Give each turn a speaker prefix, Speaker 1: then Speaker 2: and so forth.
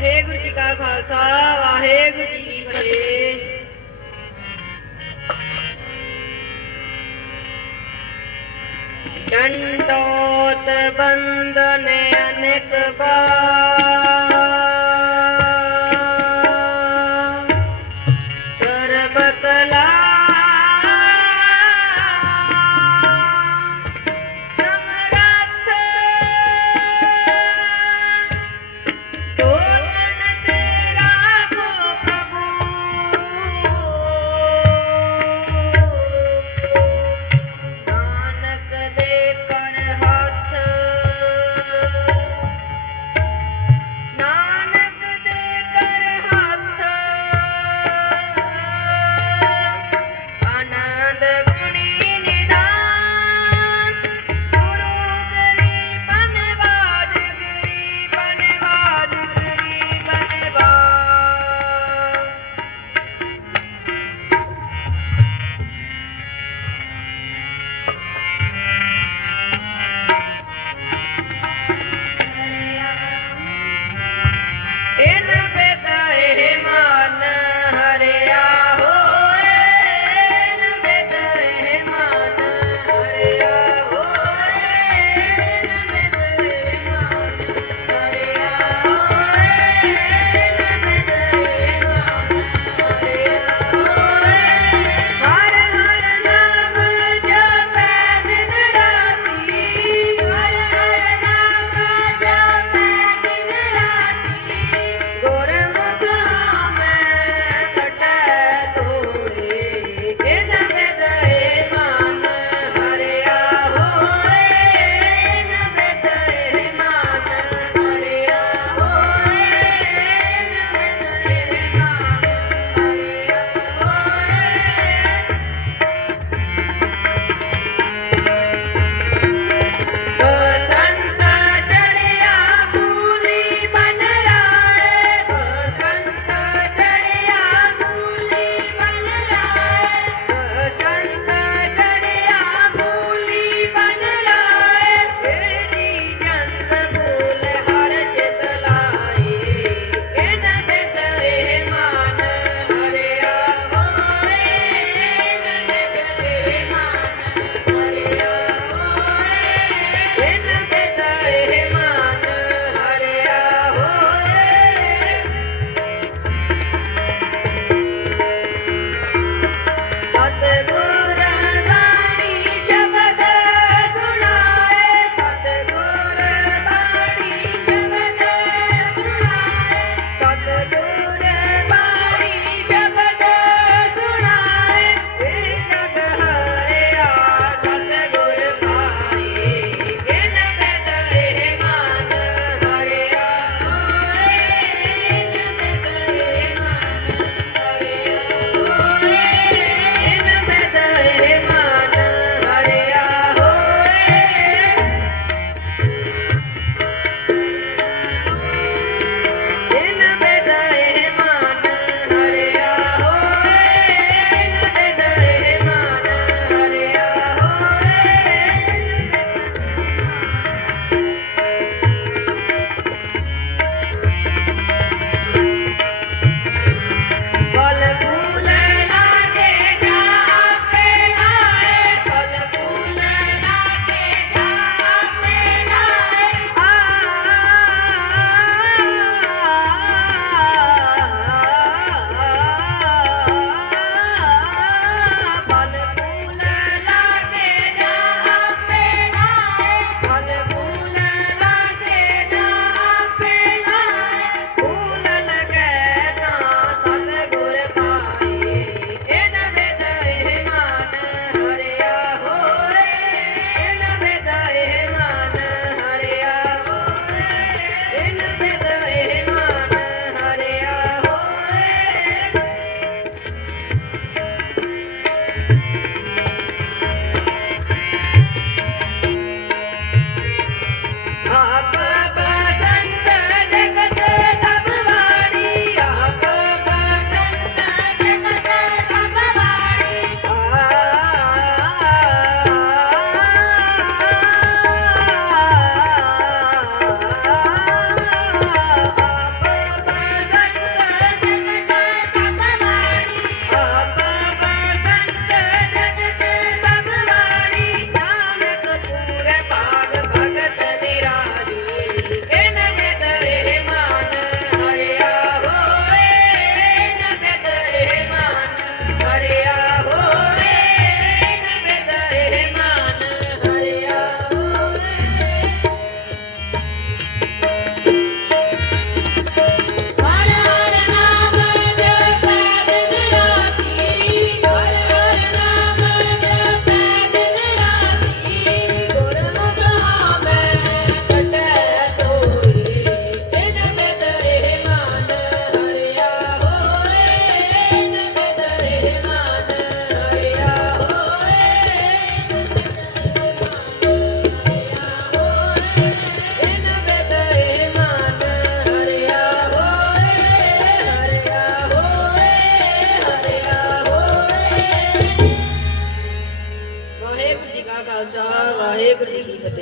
Speaker 1: ਵਾਹਿਗੁਰੂ ਜੀ ਕਾ ਖਾਲਸਾ ਵਾਹਿਗੁਰੂ ਜੀ ਕੀ ਫਤਿਹ ਡੰਡੋਤ बंदन